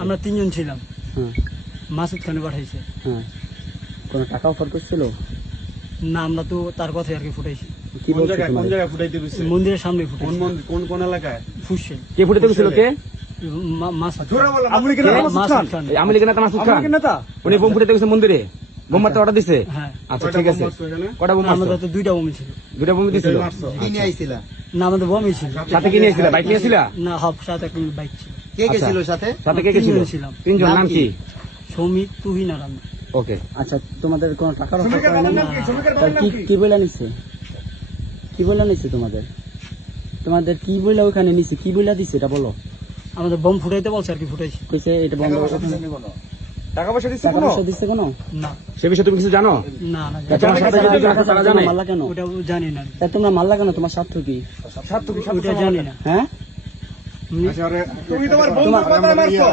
আমরা 3 জন ছিলাম। হ্যাঁ মাসুদ খানে পাঠাইছে। হ্যাঁ কোনো টাকা অফার করছিল? না, আমরা তো তার কথাই আর কি ফুটাইছি। কি বলছে কোন তোমাদের? জায়গায় ফুটাইতে গেছে? মন্দিরের সামনে কোন ফুটাইছি। মন্দির, কোন এলাকায়? ফুসছে কে ফুটাতে গেছিল? কে? মাসুদ জোরে বলো, আওয়ামী লীগের নেতা মাসুদ খান? খান। এই আওয়ামী লীগের নেতা মাসুদ খান? নেতা? উনি বোম ফুটাতে গেছে মন্দিরে, বোম মারতে অর্ডার দিছে? হ্যাঁ, আচ্ছা কয়টা ঠিক বোম আছে। মারছো এখানে? কটা বোম আমাদের মারছো? তো 2টা বোমই ছিল। দুটা বোম দিছিল? দুইটাই মারছো? কি নিয়ে আইছিলা? না, আমাদের বোমই ছিল। সাথে কি নিয়েছিল? বাইক নিয়েছিল? না, হাফ সাথে একটা বাইক ছিল। কে গেছিল সাথে? সাথে কে গেছিল? 3 জন ছিলাম। তিনজন, নাম কি? সৌমিক, তুহিন আর আমি। ওকে। আচ্ছা তোমাদের কোনো টাকার অফার শ্রমিকের করে বাবার না? নাম কি? শ্রমিকের তা বাবার নাম কি কি? কি বইলা নিছে? কি বইলা নিছে তোমাদের? তোমাদের কি বইলা ওখানে নিছে? কি বইলা দিছে এটা বলো। আমাদের বোম ফুটাইতে বলছে আর কি ফুটাইছি। কইছে এটা বন্ধ টাকা করো। পয়সা দিচ্ছে টাকা কোনো? পয়সা দিছে কোনো? না সে বিষয়ে তুমি কিছু জানো? না না, তা তোমার সাথে যদি রাখো তারা জানে? মারলা কেন? ওটা জানি না। তা তোমরা মারলা কেন? তোমার স্বার্থ কি? স্বার্থ কি? ওটা জানি না। হ্যাঁ আচ্ছা, তুমি তোমার বন্ধুর মাথায় মারছো?